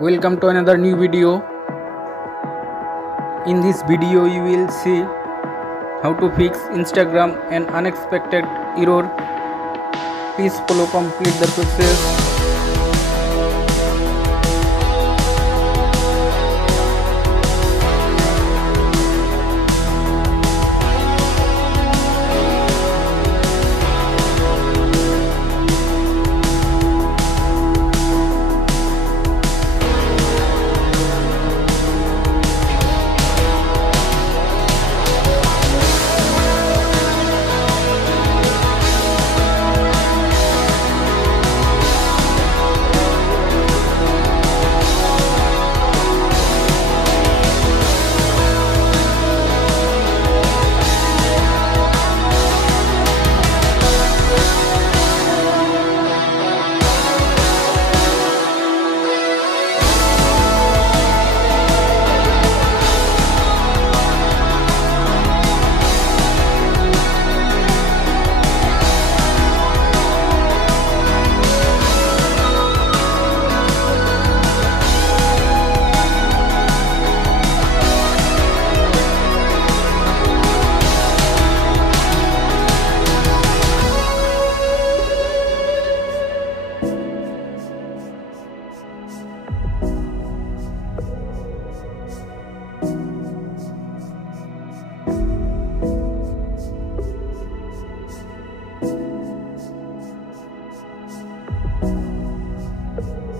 Welcome to another new video. In this video you will see how to fix Instagram an unexpected error. Please follow complete the process.